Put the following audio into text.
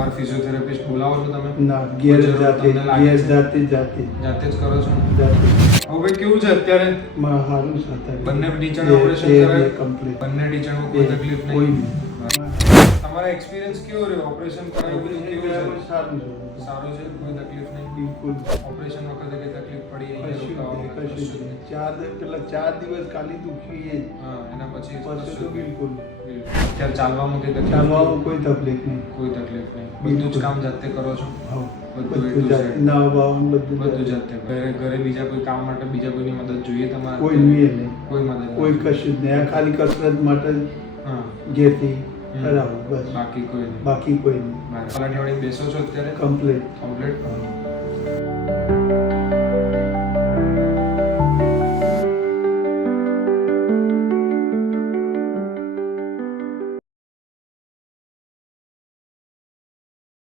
બહાર ફિઝિયોથેરાપિસ્ટ બોલાવો છો તમે? ના, ઘેર જરૂર જાતે તમને લાગે છે? જાતે જાતે જ કરો છો ને? જાતે હવે ભાઈ કેવું છે અત્યારે? સારું છે અત્યારે. બંને ટીચરને ઓપરેશન કરાવ્યું? કમ્પ્લીટ. બંને ટીચરમાં કોઈ તકલીફ કોઈ નહીં? નહીં. તમારા એક્સપિરિયન્સ કેવો રહ્યો? ઓપરેશન કરાવ્યું બધું કેવું છે? સારું છે. સારું છે, કોઈ તકલીફ નહીં? બિલકુલ ઓપરેશન વખતે કઈ તકલીફ પડી? કશું રોકાવામાં નહીં, કશું નહીં. પેલા 4 દિવસ ખાલી દુખી એ જ. હા, એના પછી પછી તો બિલકુલ અત્યારે ચાલવામાં કઈ તકલીફ? ચાલવામાં કોઈ તકલીફ નહીં. કોઈ તકલીફ નહીં. બધું જ કામ જાતે કરો છો? હા, બધું બધું A to જાતે. Z? ના બાવન બધું બધું જાતે. જાતે. ઘરે બીજા કોઈ કામ માટે બીજા કોઈની મદદ જોઈએ તમારે? કોઈ નહીં. કોઈ મદદ નહીં? કોઈ કશું જ નહીં. આ ખાલી કસરત માટે જ હા, ઘેરથી કરાવું બસ. બાકી કોઈ નહીં? બાકી કોઈ નહીં. બરાબર. અઠવાડિયે બેસો છો અત્યારે? કમ્પ્લીટ. કમ્પ્લીટ.